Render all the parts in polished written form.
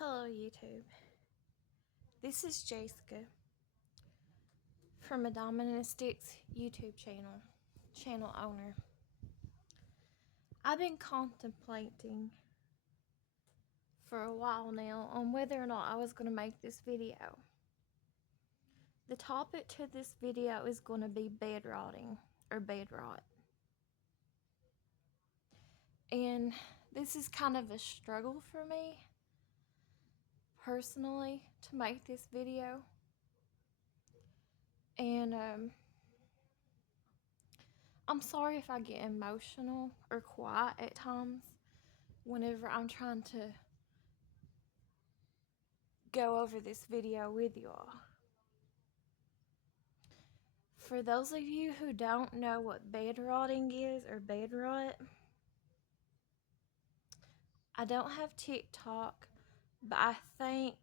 Hello YouTube, this is Jessica from a Dominant Sticks YouTube channel owner. I've been contemplating for a while now on whether or not I was going to make this video. The topic to this video is going to be bed rotting or bed rot. And this is kind of a struggle for me personally to make this video. And I'm sorry if I get emotional or quiet at times whenever I'm trying to go over this video with y'all. For those of you who don't know what bed rotting is or bed rot, I don't have TikTok, but I think,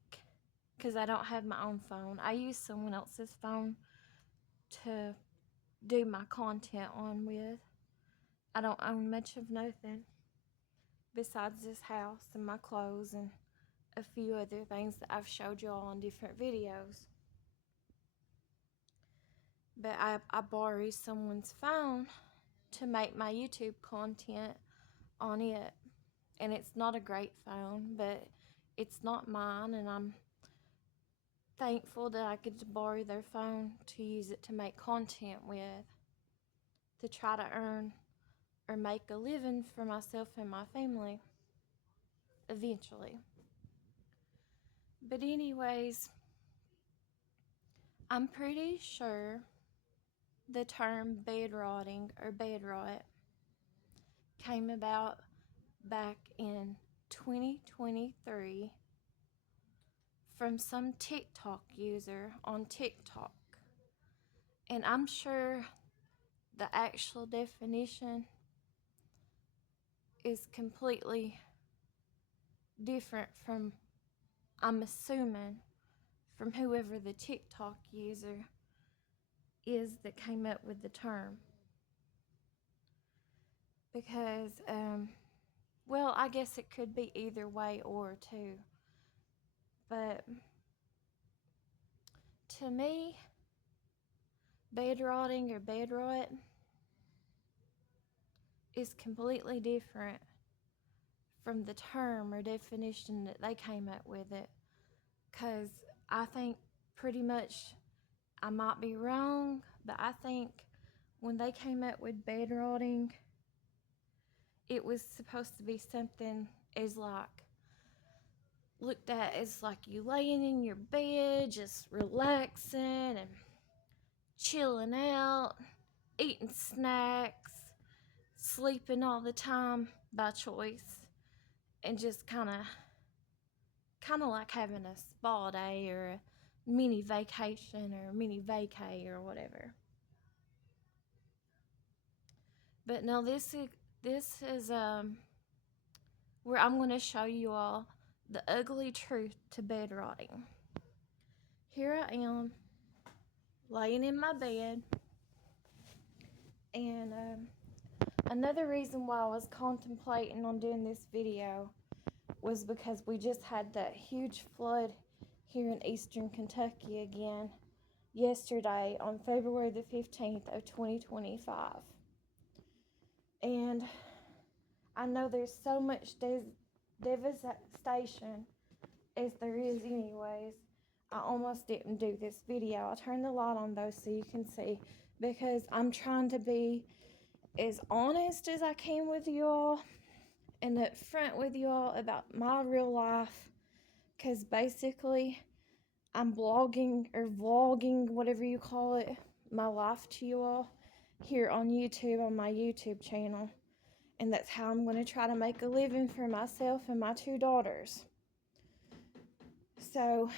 because I don't have my own phone, I use someone else's phone to do my content on with. I don't own much of nothing besides this house and my clothes and a few other things that I've showed y'all on different videos. But I borrow someone's phone to make my YouTube content on it. And it's not a great phone, but it's not mine, and I'm thankful that I get to borrow their phone to use it to make content with, to try to earn or make a living for myself and my family eventually. But anyways, I'm pretty sure the term bed rotting or bed rot came about back in 2023 from some TikTok user on TikTok. And I'm sure the actual definition is completely different from, I'm assuming, from whoever the TikTok user is that came up with the term. Because, well, I guess it could be either way or two. But to me, bed rotting or bed rot is completely different from the term or definition that they came up with it. Because I think pretty much, I might be wrong, but I think when they came up with bed rotting, it was supposed to be something as like, looked at as like you laying in your bed, just relaxing and chilling out, eating snacks, sleeping all the time by choice, and just kind of like having a spa day or a mini vacation or a mini vacay or whatever. But no, this is where I'm going to show you all the ugly truth to bed rotting. Here I am laying in my bed, and another reason why I was contemplating on doing this video was because we just had that huge flood here in eastern Kentucky again yesterday on February the 15th of 2025. And I know there's so much devastation as there is anyways. I almost didn't do this video. I'll turn the light on though so you can see, because I'm trying to be as honest as I can with you all and upfront with you all about my real life, because basically I'm blogging or vlogging, whatever you call it, my life to you all here on YouTube, on my YouTube channel. And that's how I'm going to try to make a living for myself and my two daughters. So,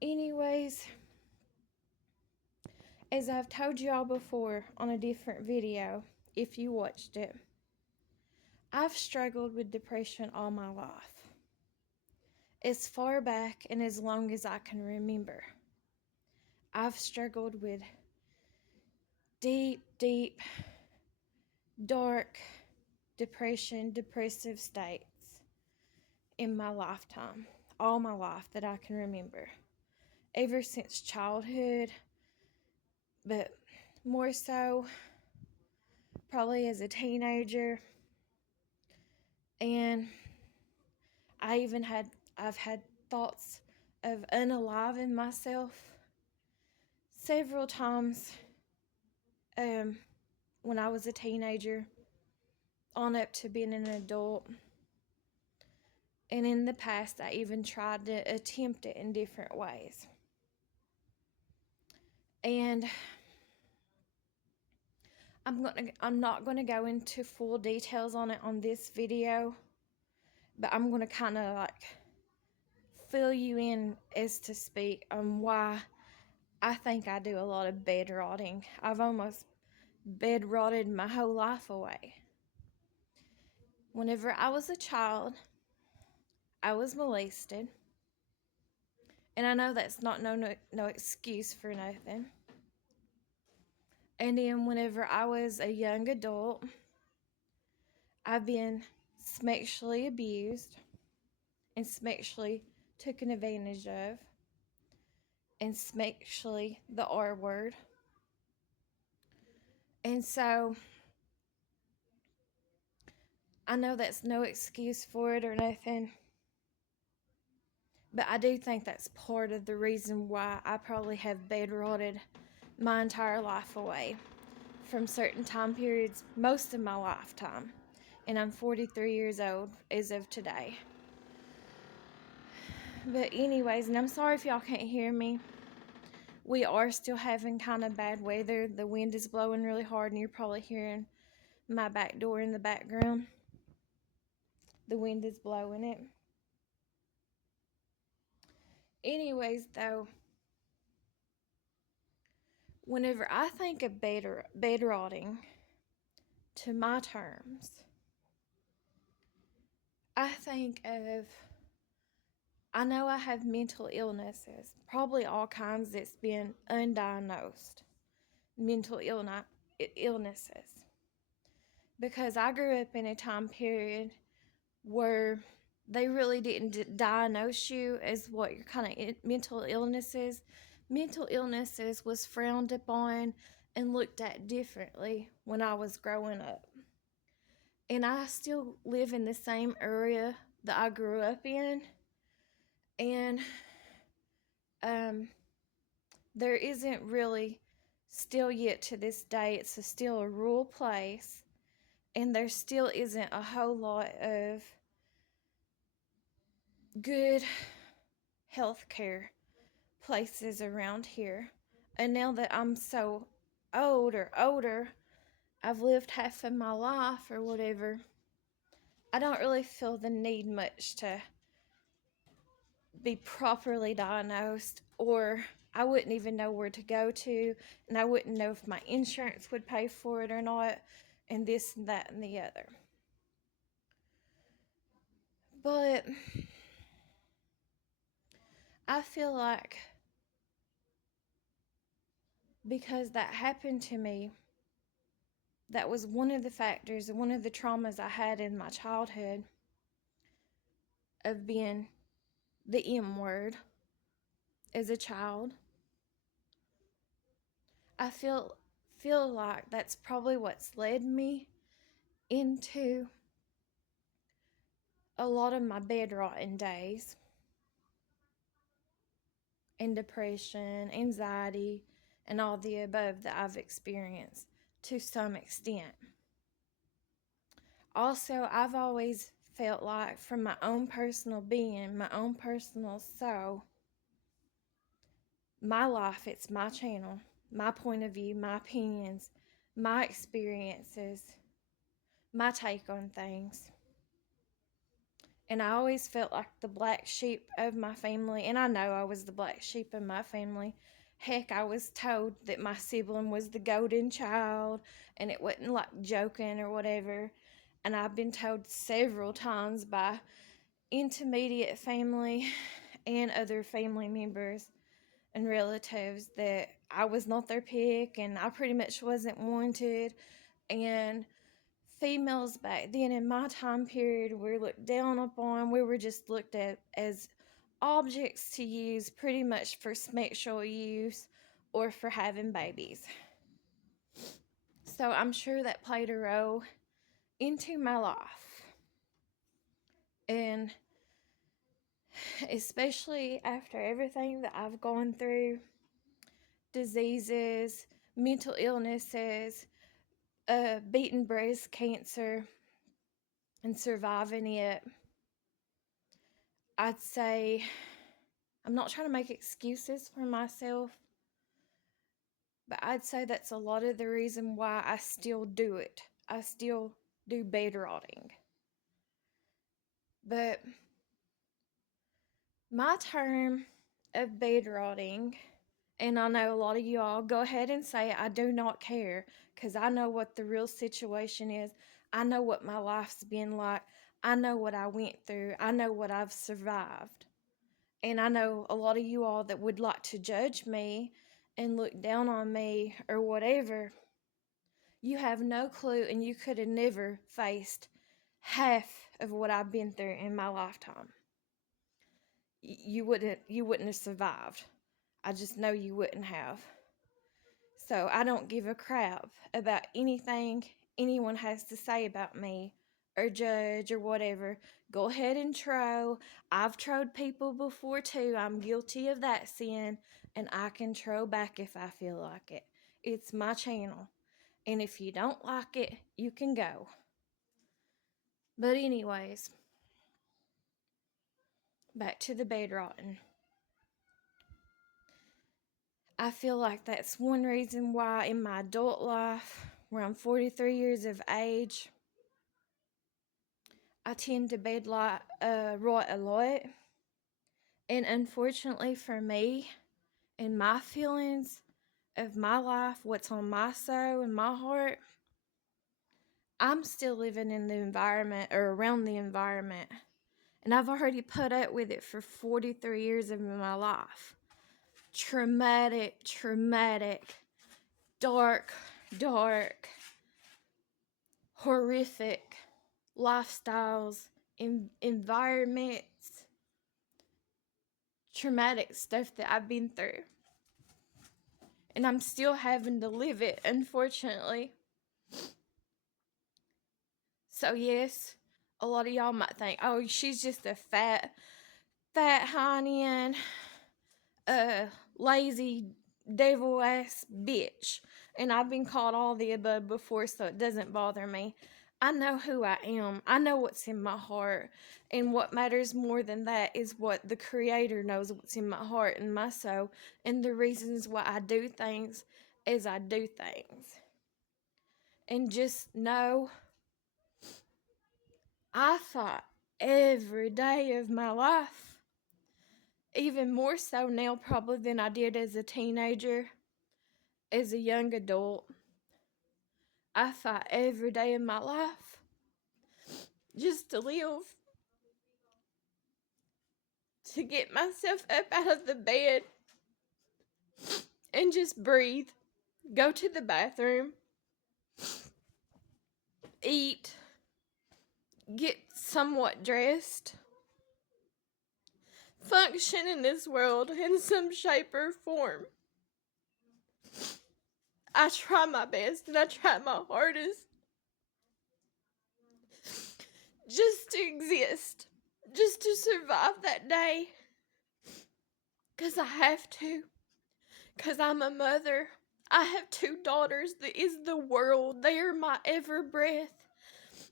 anyways, as I've told y'all before on a different video, if you watched it, I've struggled with depression all my life. As far back and as long as I can remember, I've struggled with deep, dark depression, depressive states. in my lifetime, all my life that I can remember, ever since childhood, but more so probably as a teenager. And I've had thoughts of unaliving myself several times when I was a teenager on up to being an adult. And in the past, I even tried to attempt it in different ways. And I'm not gonna go into full details on it on this video, but I'm gonna kind of like fill you in as to speak on why I think I do a lot of bed rotting. I've almost bed rotted my whole life away. Whenever I was a child, I was molested. And I know that's not no excuse for nothing. And then whenever I was a young adult, I've been sexually abused and sexually taken advantage of, and sexually the R word. And so I know that's no excuse for it or nothing, but I do think that's part of the reason why I probably have bed rotted my entire life away from certain time periods, most of my lifetime. And I'm 43 years old as of today. But anyways, and I'm sorry if y'all can't hear me. We are still having kind of bad weather. The wind is blowing really hard, and you're probably hearing my back door in the background. The wind is blowing it. Anyways, though, whenever I think of bed rotting, to my terms, I think of, I know I have mental illnesses, probably all kinds that's been undiagnosed mental illnesses. Because I grew up in a time period where they really didn't diagnose you as what your kind of mental illnesses. Mental illnesses was frowned upon and looked at differently when I was growing up. And I still live in the same area that I grew up in. And there isn't really, still yet to this day, it's still a rural place. And there still isn't a whole lot of good health care places around here. And now that I'm so older, I've lived half of my life or whatever, I don't really feel the need much to be properly diagnosed, or I wouldn't even know where to go to, and I wouldn't know if my insurance would pay for it or not, and this and that and the other. But I feel like because that happened to me, that was one of the factors and one of the traumas I had in my childhood of being the M word as a child. I feel like that's probably what's led me into a lot of my bed rotting days, and depression, anxiety, and all the above that I've experienced to some extent. Also, I've always felt like, from my own personal being, my own personal soul, my life, it's my channel, my point of view, my opinions, my experiences, my take on things. And I always felt like the black sheep of my family, and I know I was the black sheep of my family. Heck, I was told that my sibling was the golden child, and it wasn't like joking or whatever. And I've been told several times by intermediate family and other family members and relatives that I was not their pick, and I pretty much wasn't wanted, and females back then in my time period were looked down upon. We were just looked at as objects to use pretty much for sexual use or for having babies. So I'm sure that played a role into my life. And especially after everything that I've gone through, diseases, mental illnesses, beating breast cancer, and surviving it, I'd say I'm not trying to make excuses for myself, but I'd say that's a lot of the reason why I still do it. I still do bed rotting. But my term of bed rotting, and I know a lot of y'all go ahead and say I do not care, because I know what the real situation is. I know what my life's been like. I know what I went through. I know what I've survived. And I know a lot of you all that would like to judge me and look down on me or whatever. You have no clue, and you could have never faced half of what I've been through in my lifetime. You wouldn't have survived. I just know you wouldn't have. So I don't give a crap about anything anyone has to say about me or judge or whatever. Go ahead and troll. I've trolled people before too. I'm guilty of that sin, and I can troll back if I feel like it. It's my channel. And if you don't like it, you can go. But anyways, back to the bed rotting. I feel like that's one reason why in my adult life, where I'm 43 years of age, I tend to bed rot a lot. And unfortunately for me and my feelings of my life, what's on my soul and my heart, I'm still living in the environment or around the environment. And I've already put up with it for 43 years of my life. Traumatic, dark, horrific lifestyles, environments, traumatic stuff that I've been through. And I'm still having to live it, unfortunately. So yes, a lot of y'all might think, oh, she's just a fat honey, lazy, devil-ass bitch. And I've been called all the above before, so it doesn't bother me. I know who I am. I know what's in my heart. And what matters more than that is what the Creator knows what's in my heart and my soul. And the reasons why I do things as I do things. And just know, I thought every day of my life, even more so now probably than I did as a teenager, as a young adult. I fight every day of my life just to live, to get myself up out of the bed and just breathe, go to the bathroom, eat, get somewhat dressed, function in this world in some shape or form. I try my best and I try my hardest just to exist, just to survive that day. Because I have to. Because I'm a mother. I have 2 daughters that is the world. They are my ever breath,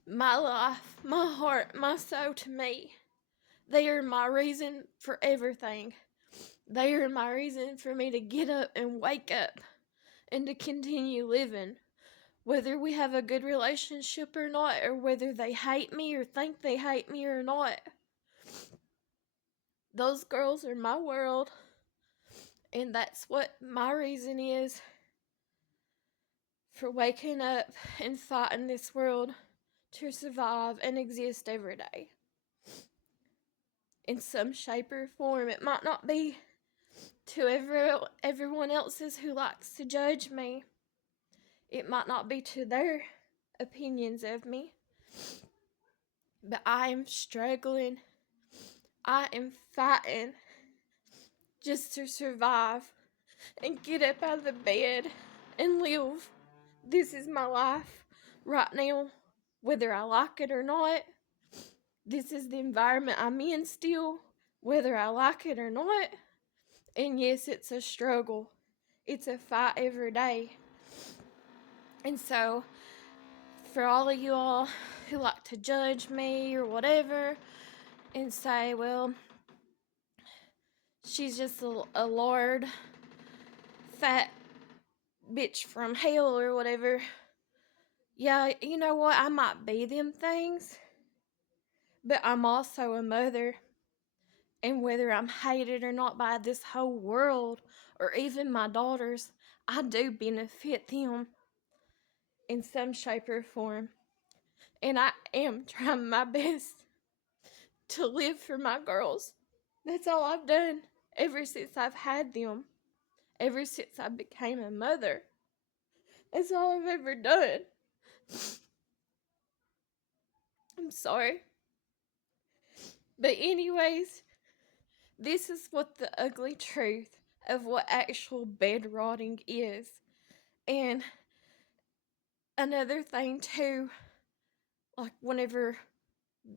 my life, my heart, my soul to me. They are my reason for everything. They are my reason for me to get up and wake up and to continue living. Whether we have a good relationship or not, or whether they hate me or think they hate me or not. Those girls are my world. And that's what my reason is for waking up and fighting this world to survive and exist every day. In some shape or form. It might not be to everyone else's who likes to judge me. It might not be to their opinions of me. But I am struggling. I am fighting just to survive and get up out of the bed and live. This is my life right now, whether I like it or not. This is the environment I'm in still, whether I like it or not. And yes, it's a struggle. It's a fight every day. And so, for all of you all who like to judge me or whatever and say, well, she's just a lord fat bitch from hell or whatever. Yeah, you know what? I might be them things, but I'm also a mother. And whether I'm hated or not by this whole world or even my daughters, I do benefit them in some shape or form. And I am trying my best to live for my girls. That's all I've done ever since I've had them. Ever since I became a mother. That's all I've ever done. I'm sorry. But anyways, this is what the ugly truth of what actual bed rotting is. And another thing too, like whenever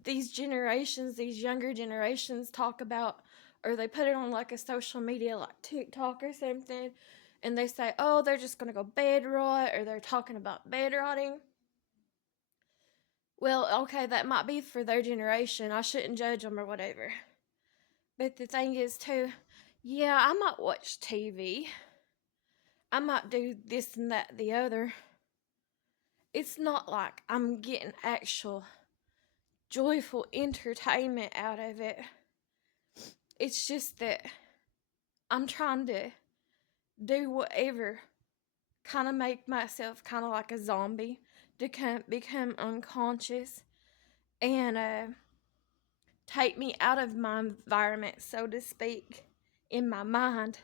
these younger generations talk about, or they put it on like a social media like TikTok or something, and they say, oh, they're just gonna go bed rot, or they're talking about bed rotting. Well, okay, that might be for their generation. I shouldn't judge them or whatever. But the thing is too, yeah, I might watch TV. I might do this and that, the other. It's not like I'm getting actual joyful entertainment out of it. It's just that I'm trying to do whatever, kind of make myself kind of like a zombie, to become unconscious and take me out of my environment, so to speak, in my mind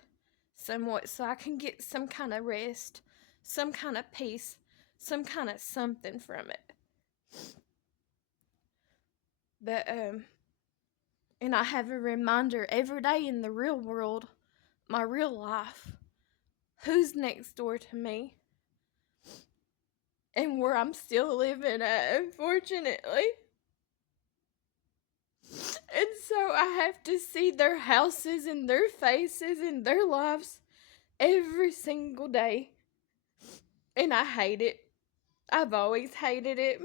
somewhat, so I can get some kind of rest, some kind of peace, some kind of something from it. But and I have a reminder every day in the real world, my real life, who's next door to me and where I'm still living at, unfortunately. And so I have to see their houses and their faces and their lives every single day. And I hate it. I've always hated it.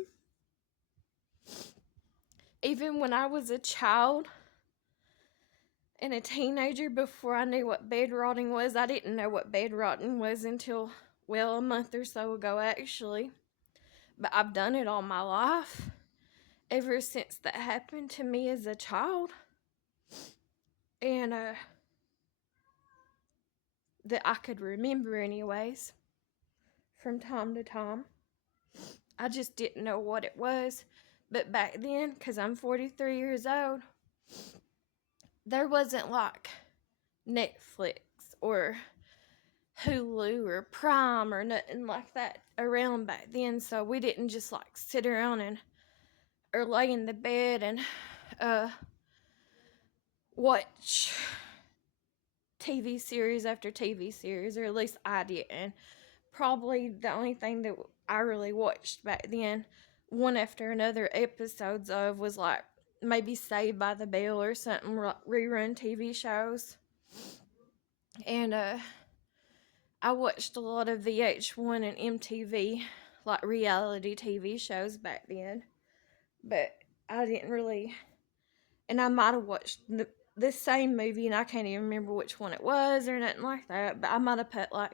Even when I was a child and a teenager, before I knew what bed rotting was, I didn't know what bed rotting was until, well, a month or so ago, actually. But I've done it all my life, ever since that happened to me as a child. And, that I could remember anyways, from time to time. I just didn't know what it was. But back then, because I'm 43 years old, there wasn't like Netflix or Hulu or Prime or nothing like that around back then. So we didn't just like sit around or lay in the bed and watch TV series after TV series, or at least I didn't. Probably the only thing that I really watched back then, one after another episodes of, was like maybe Saved by the Bell or something, rerun TV shows. And I watched a lot of VH1 and MTV, like reality TV shows back then. But I didn't really, and I might have watched the same movie, and I can't even remember which one it was or nothing like that. But I might have put like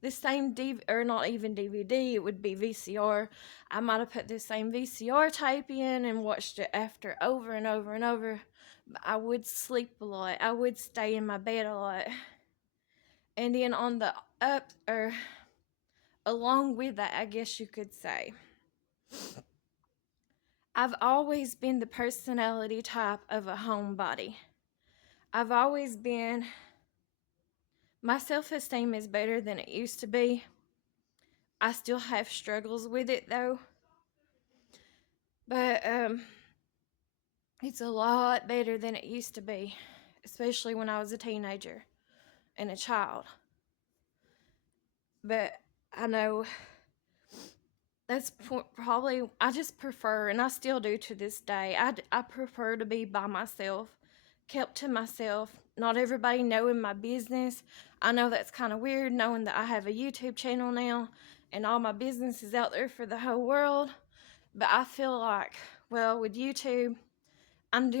the same or not even DVD, it would be VCR. I might have put the same VCR tape in and watched it after over and over and over. But I would sleep a lot. I would stay in my bed a lot. And then on the up, or along with that, I guess you could say, I've always been the personality type of a homebody. I've always been, my self-esteem is better than it used to be. I still have struggles with it though. But it's a lot better than it used to be, especially when I was a teenager and a child. But I know that's probably, I just prefer, and I still do to this day, I prefer to be by myself, kept to myself, not everybody knowing my business. I know that's kind of weird knowing that I have a YouTube channel now and all my business is out there for the whole world. But I feel like, well, with YouTube, I'm doing